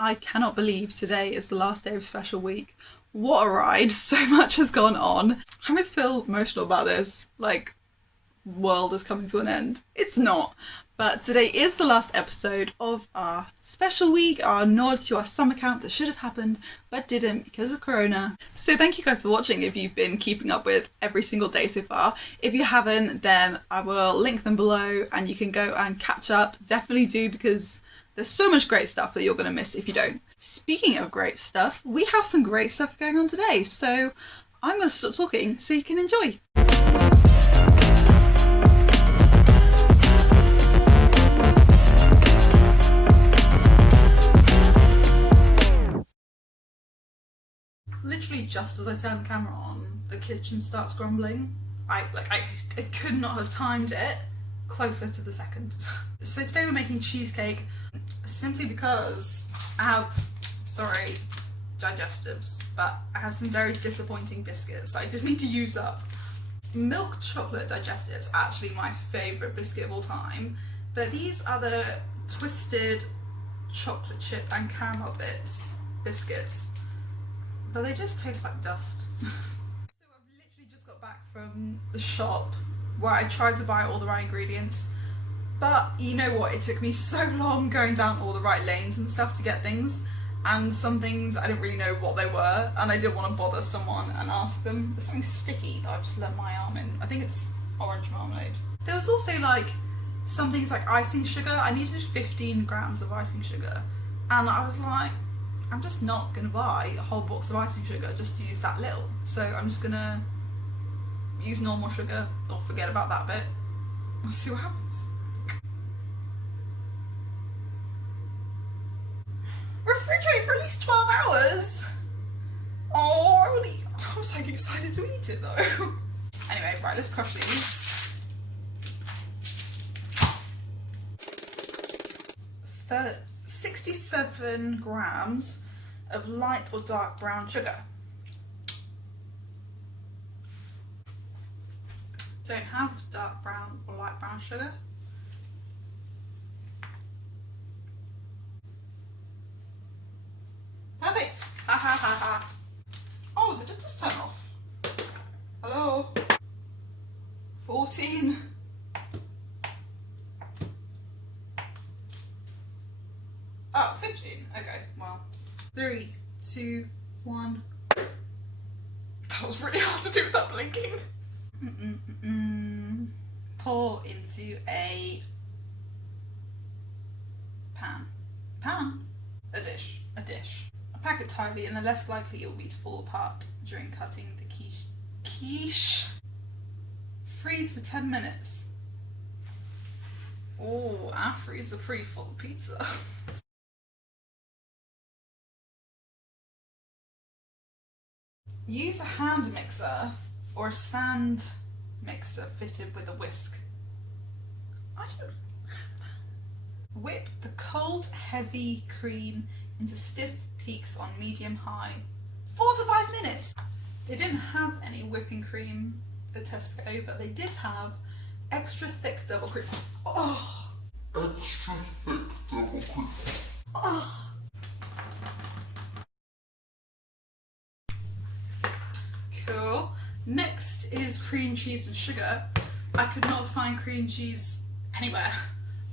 I cannot believe today is the last day of special week. What a ride. So much has gone on. I almost feel emotional about this. Like, world is coming to an end. It's not. But today is the last episode of our special week, our nod to our summer camp that should have happened but didn't because of Corona. So thank you guys for watching if you've been keeping up with every single day so far. If you haven't, then I will link them below and you can go and catch up. Definitely do, because there's so much great stuff that you're going to miss if you don't. Speaking of great stuff, we have some great stuff going on today, so I'm going to stop talking so you can enjoy. Literally just as I turn the camera on, the kitchen starts grumbling. I could not have timed it closer to the second. So today we're making cheesecake simply because I have, sorry, digestives, but I have some very disappointing biscuits that I just need to use up. Milk chocolate digestives are actually my favourite biscuit of all time, but these are the twisted chocolate chip and caramel biscuits. But they just taste like dust. So I've literally just got back from the shop where I tried to buy all the right ingredients, but you know what, it took me so long going down all the right lanes and stuff to get things, and some things I didn't really know what they were, and I didn't want to bother someone and ask them. There's something sticky that I've just let my arm in. I think it's orange marmalade. There was also like some things like icing sugar. I needed 15 grams of icing sugar, and I was like, I'm just not gonna buy a whole box of icing sugar just to use that little. So I'm just gonna use normal sugar or forget about that bit. Let's see what happens. Refrigerate for at least 12 hours? Oh, I'm so excited to eat it though. Anyway, right, let's crush these. 67 grams of light or dark brown sugar. Don't have dark brown or light brown sugar. Perfect. Ha ha ha ha. Oh, did it just turn off? Hello? 14. Oh, 15. Okay, well. 3, 2, 1. That was really hard to do without blinking. Pour into a pan. A dish. Pack it tightly, and the less likely it will be to fall apart during cutting the quiche. Freeze for 10 minutes. Oh, our freezer pretty full of pizza. Use a hand mixer or a stand mixer fitted with a whisk. I don't have that. Whip the cold, heavy cream into stiff peaks on medium-high. 4 to 5 minutes! They didn't have any whipping cream at Tesco, but they did have extra thick double cream. Oh! Extra thick double cream. Oh! Cool. Next is cream cheese and sugar. I could not find cream cheese anywhere.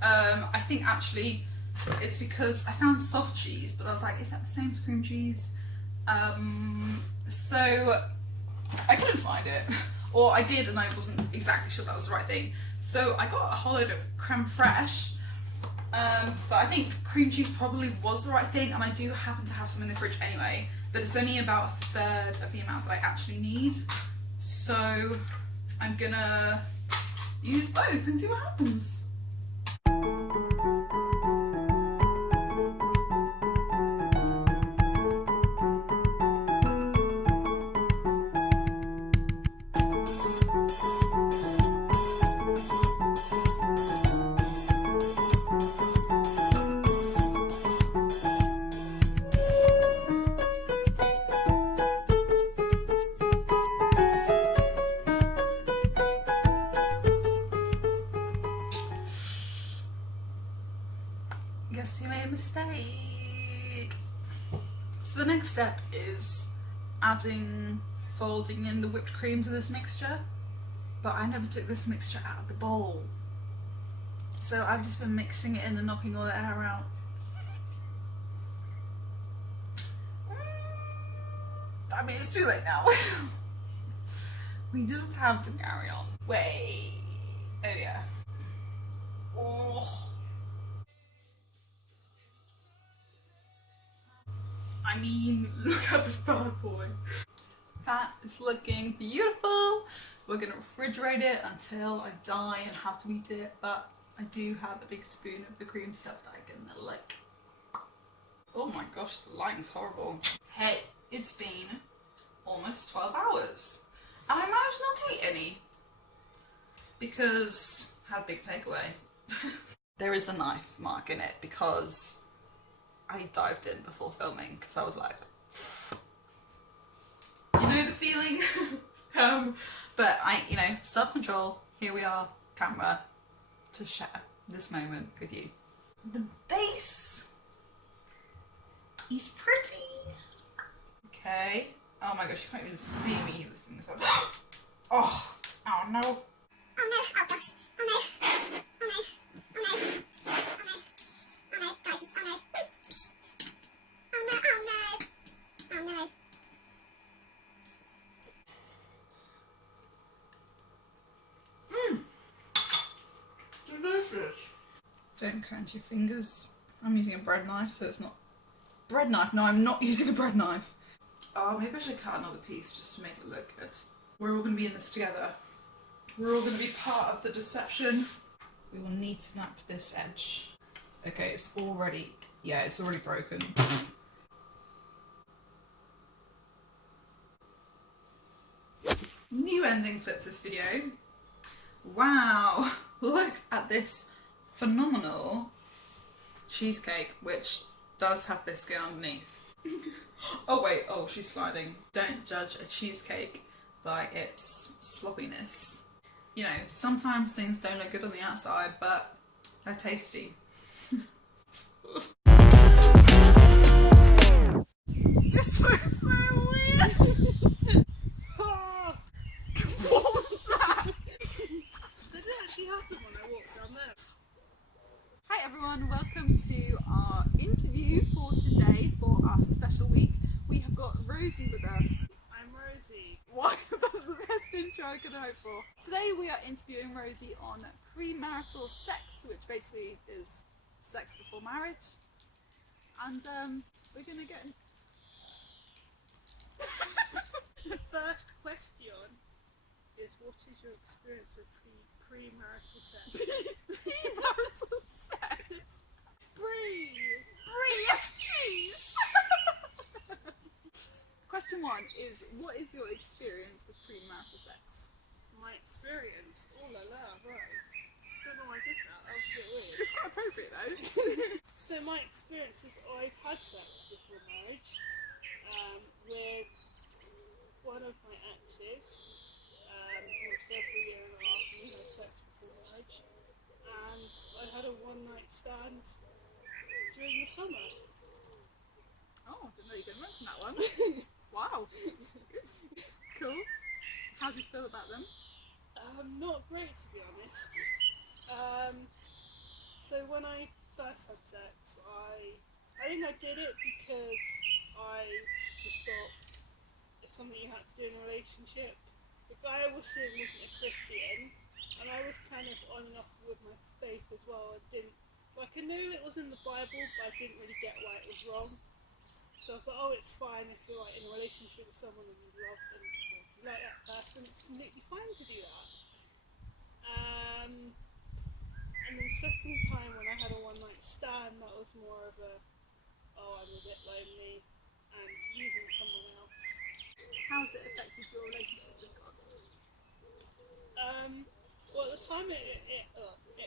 I think actually it's because I found soft cheese, but I was like, is that the same as cream cheese? So I couldn't find it, or I did and I wasn't exactly sure that was the right thing. So I got a whole load of creme fraiche, but I think cream cheese probably was the right thing, and I do happen to have some in the fridge anyway, but it's only about a third of the amount that I actually need. So I'm gonna use both and see what happens. So the next step is folding in the whipped cream to this mixture, but I never took this mixture out of the bowl. So I've just been mixing it in and knocking all the air out. I mean, it's too late now. We just have to carry on. Wait. Oh yeah. Oh. I mean, look at this bad boy. That is looking beautiful. We're gonna refrigerate it until I die and have to eat it, but I do have a big spoon of the cream stuff that I can lick. Oh my gosh, the lighting's horrible. Hey, it's been almost 12 hours and I managed not to eat any because I had a big takeaway. There is a knife mark in it because I dived in before filming because I was like, you know the feeling. But self-control, here we are, camera, to share this moment with you. The base is pretty. Okay. Oh my gosh, you can't even see me lifting this up. Oh no. Oh no, oh gosh, oh no, oh no, oh no, oh no, oh no, guys, oh no. Oh no, oh no, oh no. Delicious. Don't crunch your fingers. I'm using a bread knife, so it's not... Bread knife? No, I'm not using a bread knife. Oh, maybe I should cut another piece just to make it look good. We're all going to be in this together. We're all going to be part of the deception. We will need to map this edge. Okay, it's already broken. New ending clip to this video. Wow, look at this phenomenal cheesecake, which does have biscuit underneath. Oh wait, oh, she's sliding. Don't judge a cheesecake by its sloppiness. You know, sometimes things don't look good on the outside, but they're tasty. This looks so weird! What was that? That did actually happen when I walked down there. Hi everyone, welcome to our interview for today, for our special week. We have got Rosie with us. I'm Rosie. What? That's the best intro I could hope for. Today we are interviewing Rosie on premarital sex, which basically is sex before marriage. And we're going to get... The first question is, what is your experience with premarital sex? Premarital sex? Brie, yes, cheese! Question 1 is, what is your experience with premarital sex? my experience. Oh la la, right. Don't know why I did that. That was a bit weird. It's quite appropriate though. So my experience is I've had sex before marriage with one of my exes. We were together for a year and a half and we had sex before marriage. And I had a one-night stand during the summer. Oh, I didn't know you were going to mention that one. Wow. Cool. How do you feel about them? Not great, to be honest. So when I first had sex, I think I did it because I just thought it's something you had to do in a relationship. The guy I was seeing wasn't a Christian, and I was kind of on and off with my faith as well. I knew it was in the Bible, but I didn't really get why it was wrong. So I thought, oh, it's fine if you're like in a relationship with someone and you love and you like that person, it's completely fine to do that. And then second time when I had a one night stand, that was more of a, oh, I'm a bit lonely and using someone else. How's it affected your relationship with God? Well, at the time it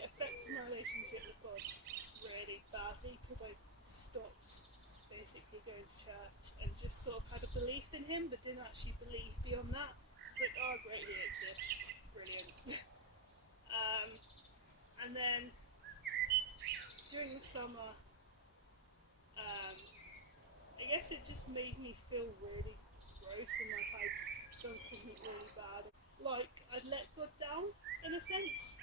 affected my relationship with God really badly because I stopped basically going to church and just sort of had a belief in him but didn't actually believe beyond that. It's like, oh great, he exists, brilliant. And then during the summer, I guess it just made me feel really gross and like I'd done something really bad. Like, I'd let God down, in a sense.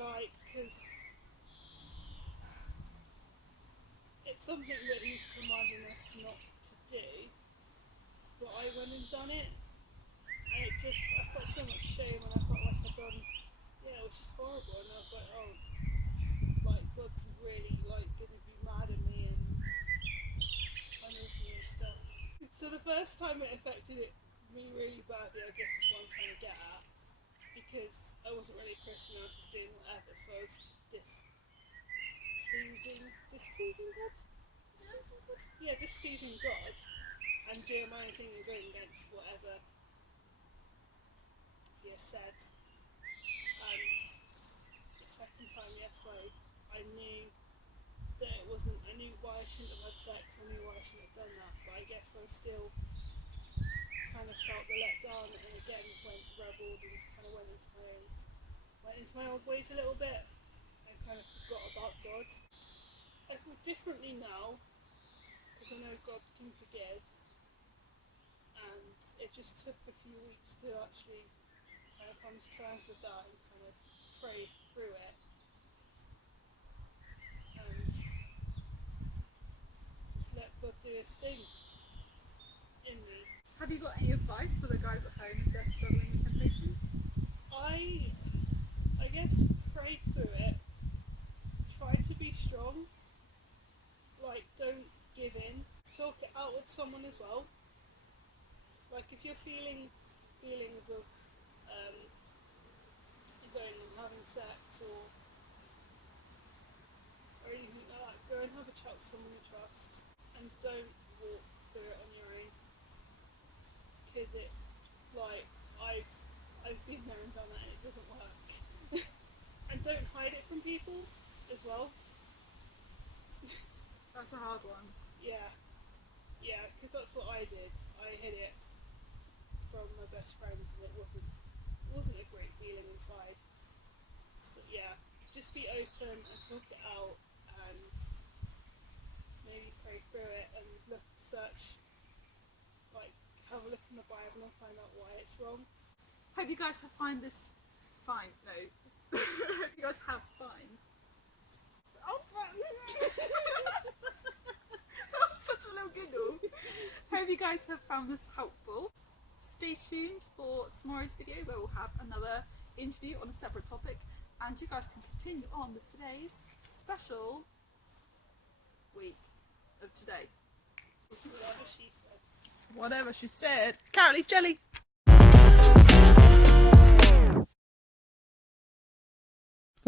Like, because it's something that He's commanding us not to do, but I went and done it, and it just, I felt so much shame, and I felt like I'd done, yeah, it was just horrible, and I was like, oh, like, God's really, like, gonna be mad at me and punish me and stuff. So the first time it affected me really badly, I guess is what I'm trying to get at, because I wasn't really a Christian, I was just doing whatever, so I was displeasing God? Yeah, displeasing God and doing my own thing and going against whatever He has said. And the second time, yes, I knew that it wasn't, I knew why I shouldn't have had sex, I knew why I shouldn't have done that, but I guess I still kind of felt the letdown and again rebelled and kind of went into my old ways a little bit and kind of forgot about God. I feel differently now because I know God can forgive, and it just took a few weeks to actually kind of come to terms with that and kind of pray through it and just let God do His thing in me. Have you got any advice for the guys at home if they're struggling with temptation? I guess pray through it. Try to be strong. Like, don't give in. Talk it out with someone as well. Like, if you're feeling feelings of going and having sex or anything like that, go and have a chat with someone you trust, and don't walk through it on your own. Because it, like, I've been there and done that, and it doesn't work. And don't hide it from people as well. That's a hard one. Yeah, because that's what I did. I hid it from my best friends, and it wasn't a great feeling inside. So yeah, just be open and talk it out, and maybe pray through it and search, like, have a look in the Bible and find out why it's wrong. Hope you guys have Hope you guys have find. Oh, that was such a little giggle. Hope you guys have found this helpful. Stay tuned for tomorrow's video where we'll have another interview on a separate topic, and you guys can continue on with today's special week of today. Whatever she said. Carrot leaf jelly.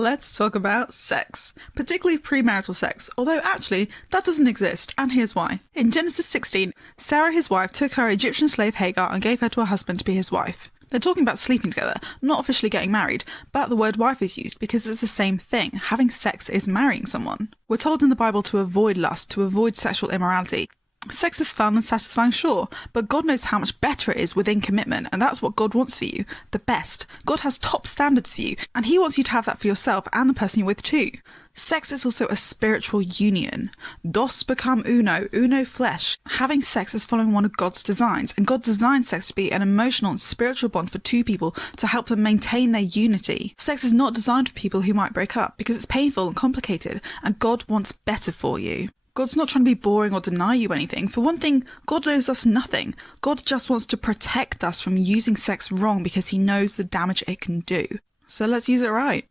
Let's talk about sex, particularly premarital sex, although actually that doesn't exist, and here's why. In Genesis 16, Sarah, his wife, took her Egyptian slave Hagar and gave her to her husband to be his wife. They're talking about sleeping together, not officially getting married, but the word wife is used because it's the same thing. Having sex is marrying someone. We're told in the Bible to avoid lust, to avoid sexual immorality. Sex is fun and satisfying, sure, but God knows how much better it is within commitment, and that's what God wants for you, the best. God has top standards for you, and He wants you to have that for yourself and the person you're with too. Sex is also a spiritual union. Dos become uno, uno flesh. Having sex is following one of God's designs, and God designed sex to be an emotional and spiritual bond for two people to help them maintain their unity. Sex is not designed for people who might break up because it's painful and complicated, and God wants better for you. God's not trying to be boring or deny you anything. For one thing, God owes us nothing. God just wants to protect us from using sex wrong because He knows the damage it can do. So let's use it right.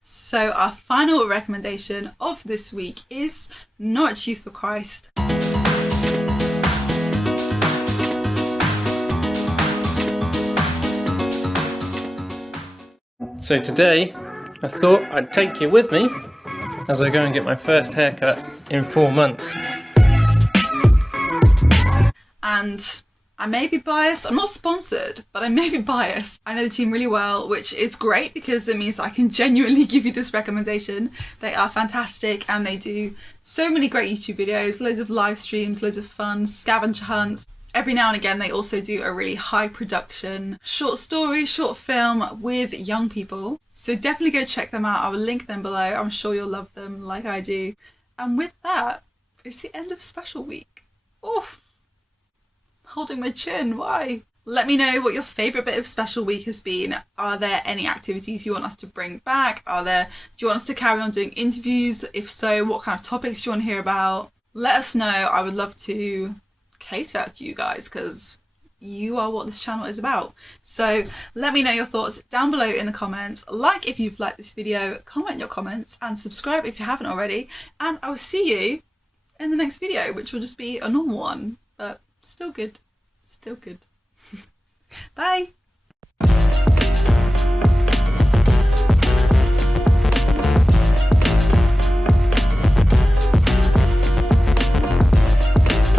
So our final recommendation of this week is Norwich Youth for Christ. So today, I thought I'd take you with me as I go and get my first haircut in 4 months. And I may be biased, I'm not sponsored, but I may be biased. I know the team really well, which is great because it means I can genuinely give you this recommendation. They are fantastic and they do so many great YouTube videos, loads of live streams, loads of fun scavenger hunts. Every now and again they also do a really high production short story, short film with young people. So definitely go check them out. I will link them below. I'm sure you'll love them like I do. And with that, it's the end of special week. Oh, holding my chin, why? Let me know what your favourite bit of special week has been. Are there any activities you want us to bring back? Do you want us to carry on doing interviews? If so, what kind of topics do you want to hear about? Let us know. I would love to cater to you guys because you are what this channel is about. So let me know your thoughts down below in the comments. Like if you've liked this video, comment your comments and subscribe if you haven't already. And I will see you in the next video, which will just be a normal one, but still good. Still good. Bye.